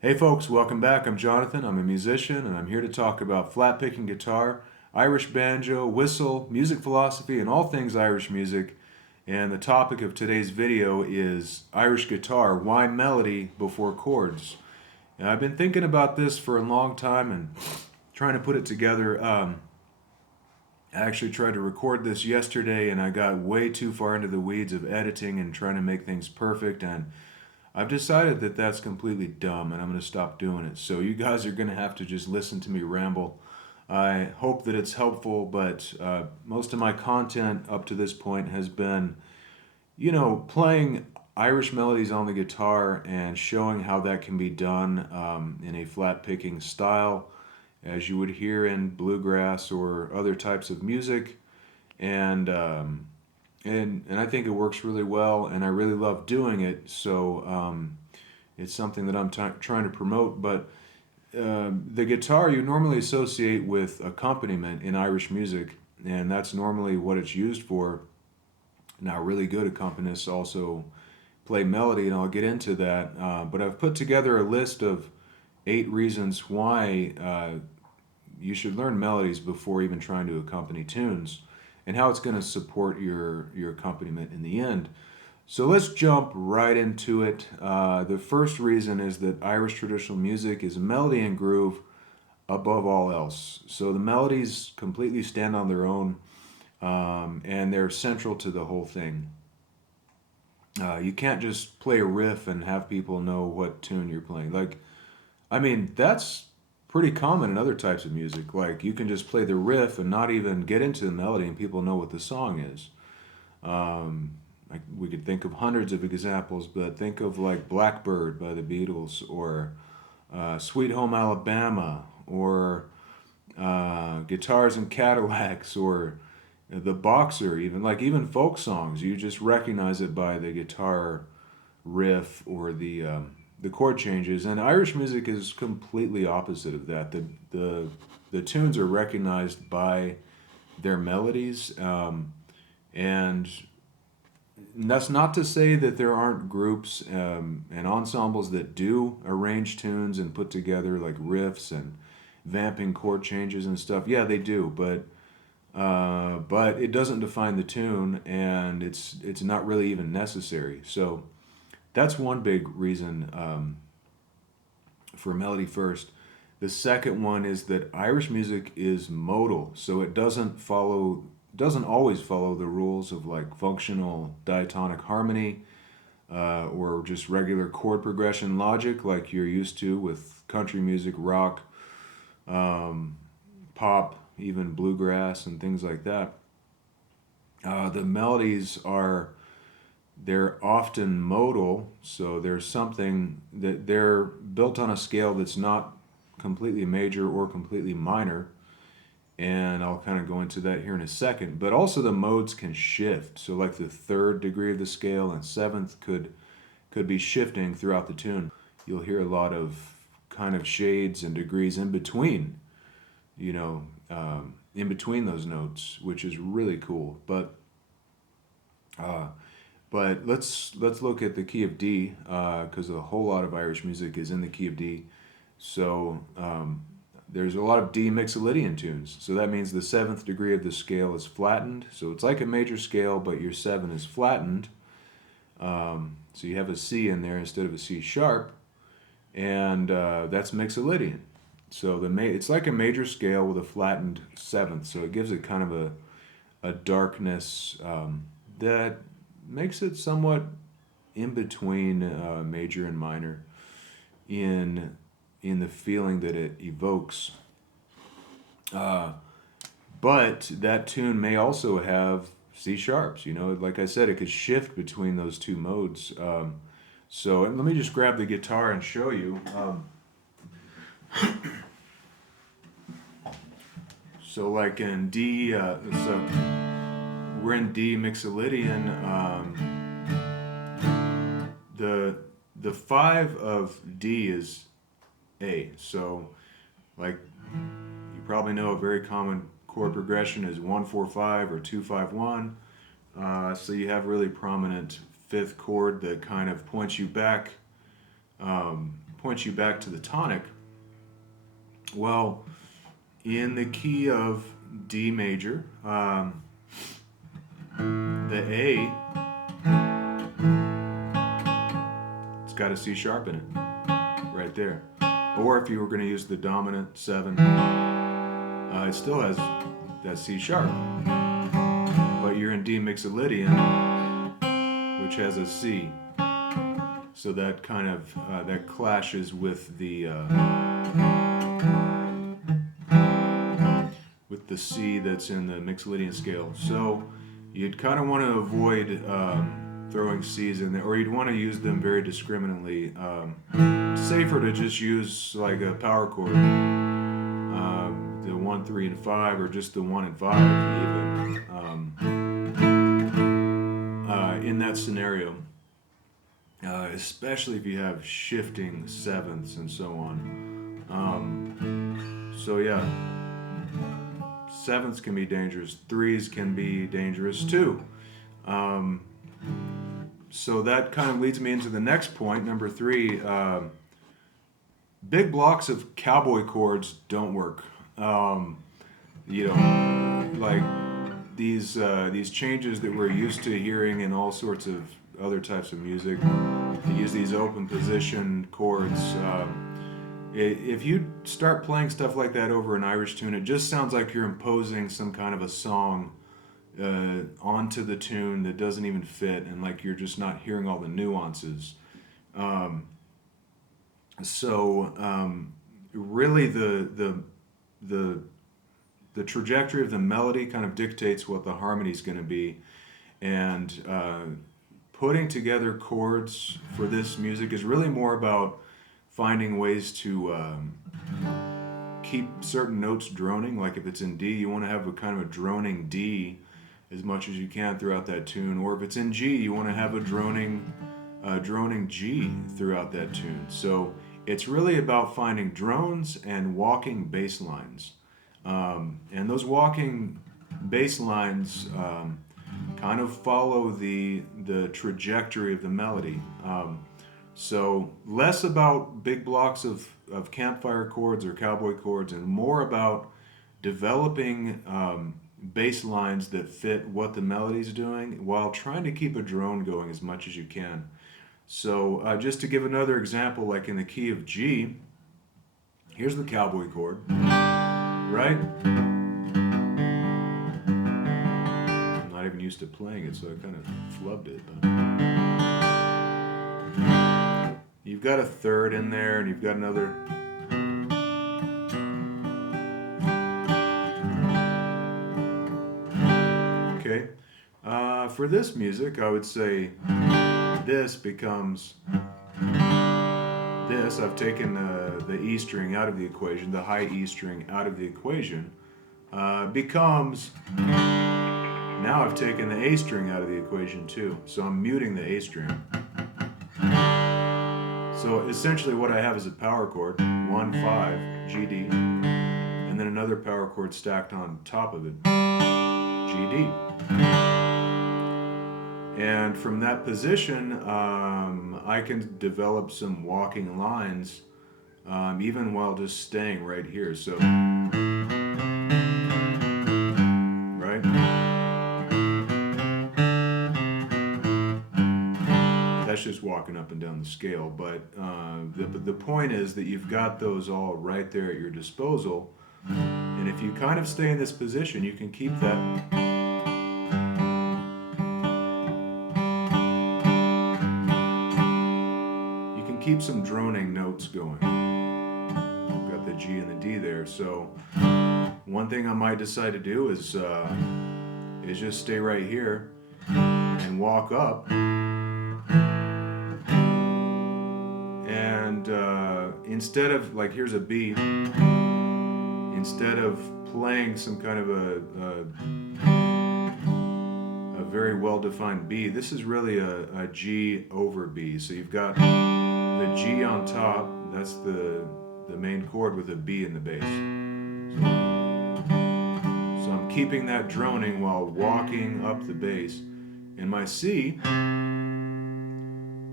Hey folks, welcome back. I'm Jonathan. I'm a musician and I'm here to talk about flat picking guitar, Irish banjo, whistle, music philosophy, and all things Irish music. And the topic of today's video is Irish guitar, why melody before chords? And I've been thinking about this for a long time and trying to put it together. I actually tried to record this yesterday and I got way too far into the weeds of editing and trying to make things perfect, and I've decided that that's completely dumb and I'm going to stop doing it. So you guys are going to have to just listen to me ramble. I hope that it's helpful, but most of my content up to this point has been, playing Irish melodies on the guitar and showing how that can be done in a flat picking style, as you would hear in bluegrass or other types of music. And and I think it works really well, and I really love doing it. So it's something that I'm trying to promote. But the guitar you normally associate with accompaniment in Irish music, and that's normally what it's used for. Now, really good accompanists also play melody, and I'll get into that. But I've put together a list of 8 reasons why you should learn melodies before even trying to accompany tunes, and how it's going to support your accompaniment in the end. So let's jump right into it. The first reason is that Irish traditional music is melody and groove above all else. So the melodies completely stand on their own, and they're central to the whole thing. You can't just play a riff and have people know what tune you're playing. That's pretty common in other types of music. Like, you can just play the riff and not even get into the melody, and people know what the song is. Um, we could think of hundreds of examples, but think of like Blackbird by the Beatles, or Sweet Home Alabama, or Guitars and Cadillacs, or The Boxer, even folk songs. You just recognize it by the guitar riff or the chord changes. And Irish music is completely opposite of that. The tunes are recognized by their melodies, and that's not to say that there aren't groups and ensembles that do arrange tunes and put together like riffs and vamping chord changes and stuff. Yeah, they do, but it doesn't define the tune, and it's not really even necessary. So that's one big reason for melody first. The second one is that Irish music is modal, so it doesn't always follow the rules of like functional diatonic harmony, or just regular chord progression logic like you're used to with country music, rock, pop, even bluegrass and things like that. The melodies are they're often modal, so there's something that they're built on a scale that's not completely major or completely minor, and I'll kind of go into that here in a second. But also the modes can shift, so like the third degree of the scale and seventh could be shifting throughout the tune. You'll hear a lot of kind of shades and degrees in between, in between those notes, which is really cool. Uh, but let's look at the key of D, because a whole lot of Irish music is in the key of D. So there's a lot of D mixolydian tunes. So that means the seventh degree of the scale is flattened. So it's like a major scale, but your seven is flattened. So you have a C in there instead of a C sharp, and that's mixolydian. So it's like a major scale with a flattened seventh. So it gives it kind of a darkness that makes it somewhat in between major and minor in the feeling that it evokes. Uh, but that tune may also have C sharps. Like I said, it could shift between those two modes. And let me just grab the guitar and show you. So like in D, so we're in D mixolydian. The five of D is A. So like, you probably know a very common chord progression is 1-4-5 or 2-5-1. So you have really prominent fifth chord that kind of points you back points you back to the tonic. Well, in the key of D major, the A, it's got a C sharp in it, right there. Or if you were going to use the dominant 7, it still has that C sharp. But you're in D mixolydian, which has a C. So that kind of, that clashes with the C that's in the mixolydian scale. So you'd kind of want to avoid throwing C's in there, or you'd want to use them very discriminately. It's safer to just use like a power chord, the 1, 3, and 5, or just the 1 and 5 even, in that scenario. Especially if you have shifting sevenths and so on. So yeah, sevenths can be dangerous. Threes can be dangerous too. So that kind of leads me into the next point, number 3. Big blocks of cowboy chords don't work. Like these changes that we're used to hearing in all sorts of other types of music. They use these open position chords. If you start playing stuff like that over an Irish tune, it just sounds like you're imposing some kind of a song onto the tune that doesn't even fit, and like you're just not hearing all the nuances. Really the trajectory of the melody kind of dictates what the harmony is going to be, and putting together chords for this music is really more about finding ways to keep certain notes droning. Like if it's in D, you want to have a kind of a droning D as much as you can throughout that tune. Or if it's in G, you want to have a droning G throughout that tune. So it's really about finding drones and walking bass lines. And those walking bass lines kind of follow the trajectory of the melody. So less about big blocks of campfire chords or cowboy chords, and more about developing bass lines that fit what the melody's doing while trying to keep a drone going as much as you can. So just to give another example, like in the key of G, here's the cowboy chord, right? I'm not even used to playing it, so I kind of flubbed it. But you've got a third in there, and you've got another. Okay. For this music, I would say this becomes this. I've taken the E string out of the equation, the high E string out of the equation, becomes, now I've taken the A string out of the equation too, so I'm muting the A string. So essentially what I have is a power chord, 1, 5, G, D, and then another power chord stacked on top of it, G, D. And from that position, I can develop some walking lines, even while just staying right here. So, right? That's just walking up and down the scale. But the point is that you've got those all right there at your disposal. And if you kind of stay in this position, you can keep that. Keep some droning notes going. I've got the G and the D there, so one thing I might decide to do is just stay right here and walk up, and instead of, like, here's a B, instead of playing some kind of a very well-defined B, this is really a G over B. So you've got the G on top, that's the main chord with a B in the bass. So I'm keeping that droning while walking up the bass. And my C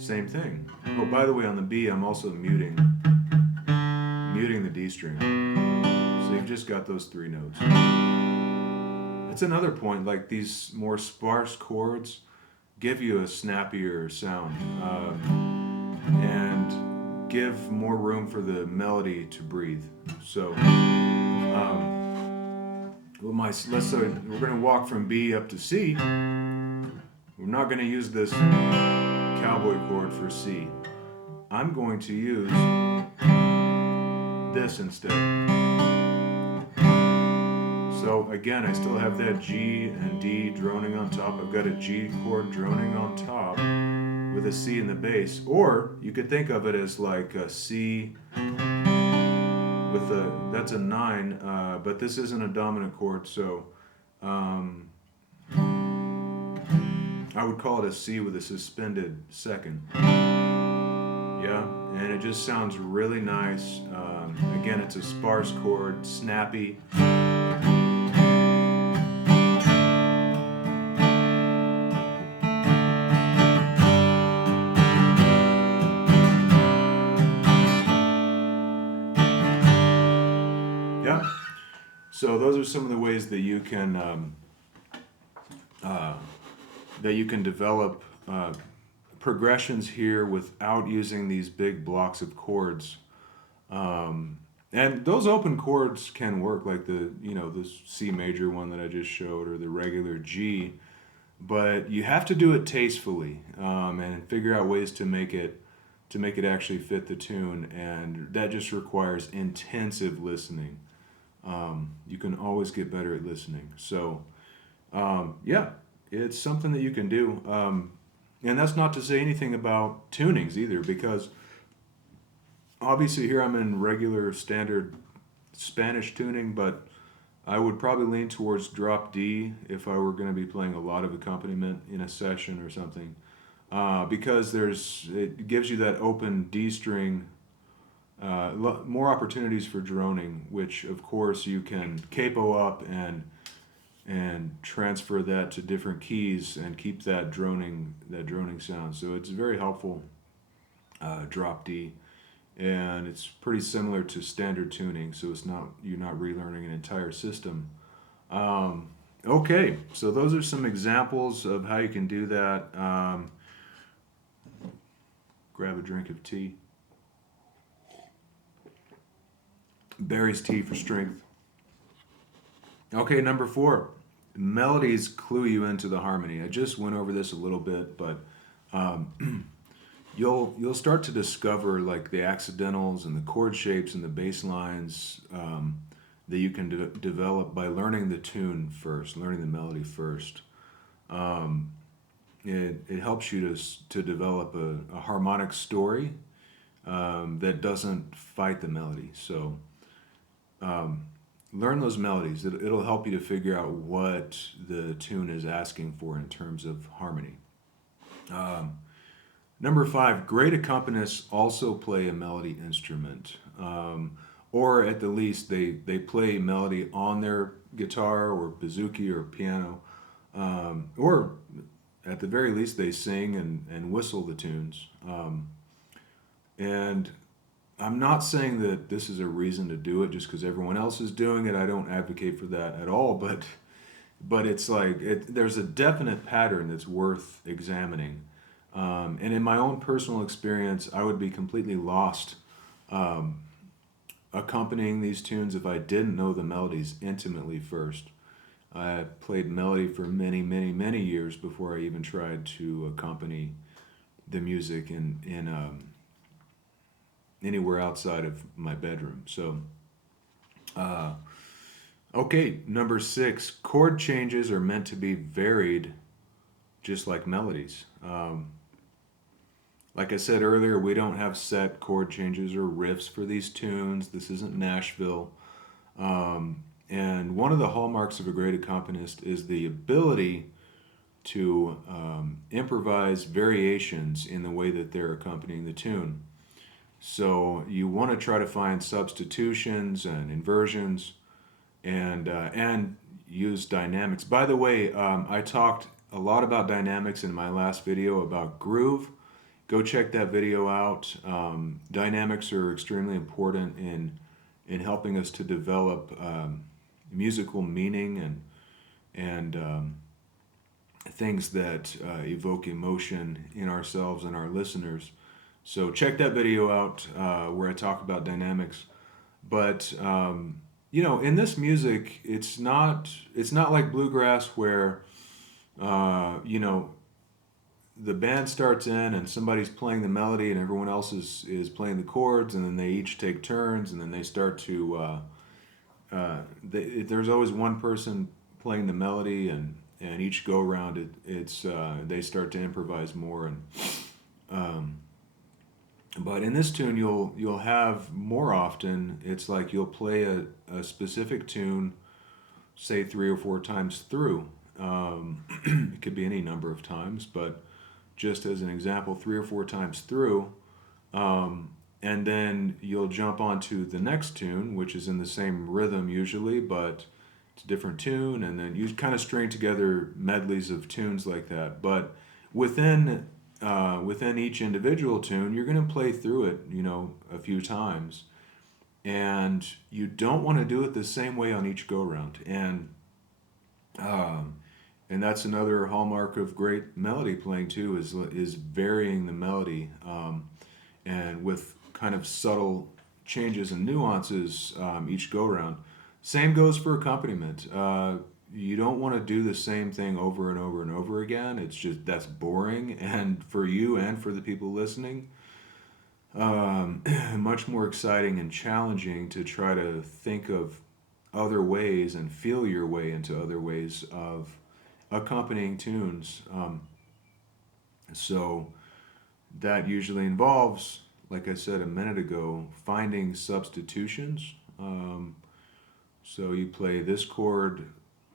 Same thing. Oh, by the way, on the B, I'm also muting the D string. So you've just got those three notes. That's another point. Like these more sparse chords give you a snappier sound, and give more room for the melody to breathe. So, let's say we're going to walk from B up to C. We're not going to use this cowboy chord for C. I'm going to use this instead. So again, I still have that G and D droning on top. I've got a G chord droning on top with a C in the bass. Or you could think of it as like a C with that's a 9, but this isn't a dominant chord, so I would call it a C with a suspended second. Yeah, and it just sounds really nice. Again, it's a sparse chord, snappy. Yeah. So those are some of the ways that you can develop progressions here without using these big blocks of chords. And those open chords can work, like the C major one that I just showed, or the regular G, but you have to do it tastefully, and figure out ways to make it actually fit the tune, and that just requires intensive listening. You can always get better at listening. So, yeah, it's something that you can do. And that's not to say anything about tunings either, because obviously here I'm in regular standard Spanish tuning, but I would probably lean towards drop D if I were going to be playing a lot of accompaniment in a session or something, because it gives you that open D string, more opportunities for droning, which of course you can capo up and transfer that to different keys and keep that droning sound. So it's very helpful, drop D, and it's pretty similar to standard tuning. So you're not relearning an entire system. Okay, so those are some examples of how you can do that. Grab a drink of tea. Barry's tea for strength. Okay, number 4. Melodies clue you into the harmony. I just went over this a little bit, but you'll start to discover like the accidentals and the chord shapes and the bass lines that you can develop by learning the tune first, learning the melody first. It helps you to develop a harmonic story that doesn't fight the melody. So learn those melodies. It'll help you to figure out what the tune is asking for in terms of harmony. Number 5, great accompanists also play a melody instrument. Or at the least, they play melody on their guitar or bouzouki or piano. Or at the very least, they sing and whistle the tunes. And I'm not saying that this is a reason to do it just because everyone else is doing it. I don't advocate for that at all, but it's like there's a definite pattern that's worth examining. And in my own personal experience, I would be completely lost accompanying these tunes if I didn't know the melodies intimately first. I played melody for many, many, many years before I even tried to accompany the music in anywhere outside of my bedroom. So, okay, number 6, chord changes are meant to be varied, just like melodies. Like I said earlier, we don't have set chord changes or riffs for these tunes. This isn't Nashville. And one of the hallmarks of a great accompanist is the ability to improvise variations in the way that they're accompanying the tune. So you want to try to find substitutions and inversions and use dynamics. By the way, I talked a lot about dynamics in my last video about groove, go check that video out. Dynamics are extremely important in helping us to develop musical meaning and things that evoke emotion in ourselves and our listeners. So check that video out where I talk about dynamics. But in this music, it's not like bluegrass where you know the band starts in and somebody's playing the melody and everyone else is playing the chords, and then they each take turns, and then they start to there's always one person playing the melody, and each go around it's they start to improvise more. And um, but in this tune you'll have more often, it's like you'll play a specific tune, say 3 or 4 times through. It could be any number of times, but just as an example, 3 or 4 times through, and then you'll jump onto the next tune, which is in the same rhythm usually, but it's a different tune, and then you kind of string together medleys of tunes like that. But within each individual tune, you're going to play through it, a few times, and you don't want to do it the same way on each go round. Um, and that's another hallmark of great melody playing too, is varying the melody, and with kind of subtle changes and nuances each go round. Same goes for accompaniment. You don't want to do the same thing over and over and over again. It's just that's boring, and for you and for the people listening, um, much more exciting and challenging to try to think of other ways and feel your way into other ways of accompanying tunes. So that usually involves, like I said a minute ago, finding substitutions. So you play this chord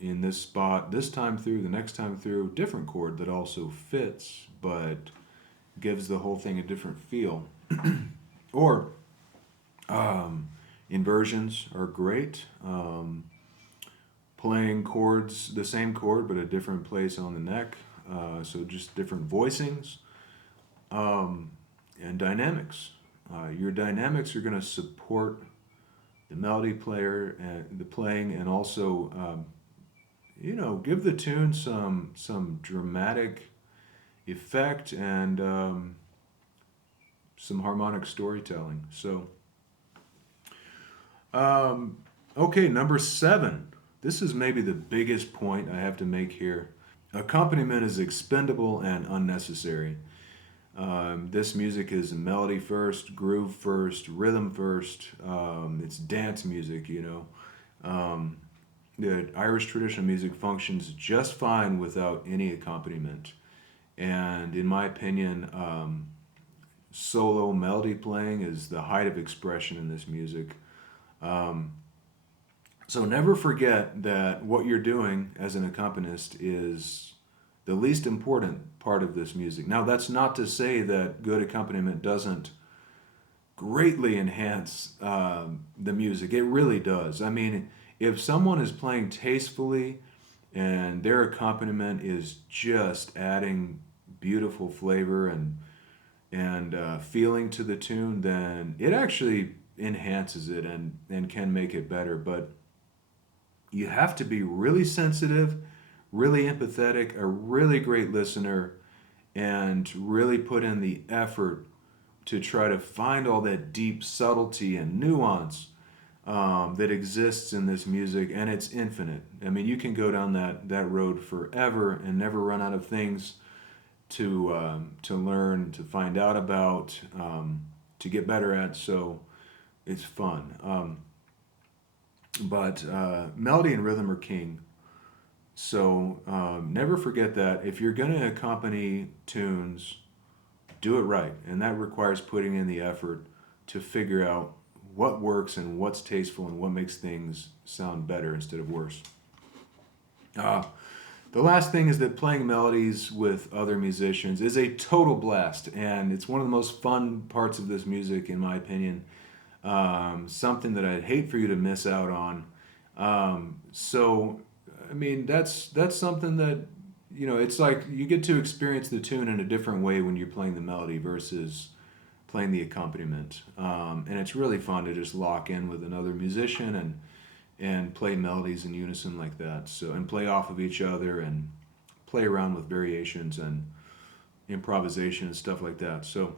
in this spot this time through, the next time through, different chord that also fits but gives the whole thing a different feel. Or inversions are great. Playing chords, the same chord but a different place on the neck. So just different voicings, and dynamics. Your dynamics are going to support the melody player and the playing, and also give the tune some dramatic effect and some harmonic storytelling. So okay, number 7. This is maybe the biggest point I have to make here. Accompaniment is expendable and unnecessary. This music is melody first, groove first, rhythm first. It's dance music. The Irish traditional music functions just fine without any accompaniment. And in my opinion, solo melody playing is the height of expression in this music. Um, so never forget that what you're doing as an accompanist is the least important part of this music. Now, that's not to say that good accompaniment doesn't greatly enhance the music. It really does. I mean, if someone is playing tastefully and their accompaniment is just adding beautiful flavor and feeling to the tune, then it actually enhances it and can make it better. But you have to be really sensitive, really empathetic, a really great listener, and really put in the effort to try to find all that deep subtlety and nuance that exists in this music, and it's infinite. I mean, you can go down that road forever and never run out of things to learn, to find out about, to get better at. So it's fun. But melody and rhythm are king. So never forget that if you're going to accompany tunes, do it right. And that requires putting in the effort to figure out what works and what's tasteful and what makes things sound better instead of worse. Uh, the last thing is that playing melodies with other musicians is a total blast, and it's one of the most fun parts of this music, in my opinion. Something that I'd hate for you to miss out on. So, I mean, that's something that it's like you get to experience the tune in a different way when you're playing the melody versus playing the accompaniment. And it's really fun to just lock in with another musician and play melodies in unison like that. So and play off of each other and play around with variations and improvisation and stuff like that. So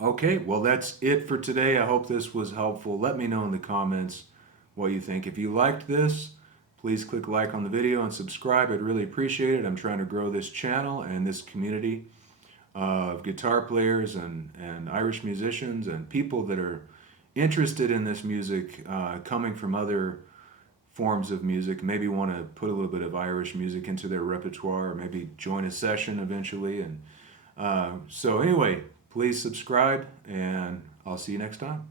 okay, well that's it for today. I hope this was helpful. Let me know in the comments what you think. If you liked this, please click like on the video and subscribe. I'd really appreciate it. I'm trying to grow this channel and this community of guitar players and Irish musicians and people that are interested in this music, coming from other forms of music, maybe want to put a little bit of Irish music into their repertoire, or maybe join a session eventually. And so anyway, please subscribe, and I'll see you next time.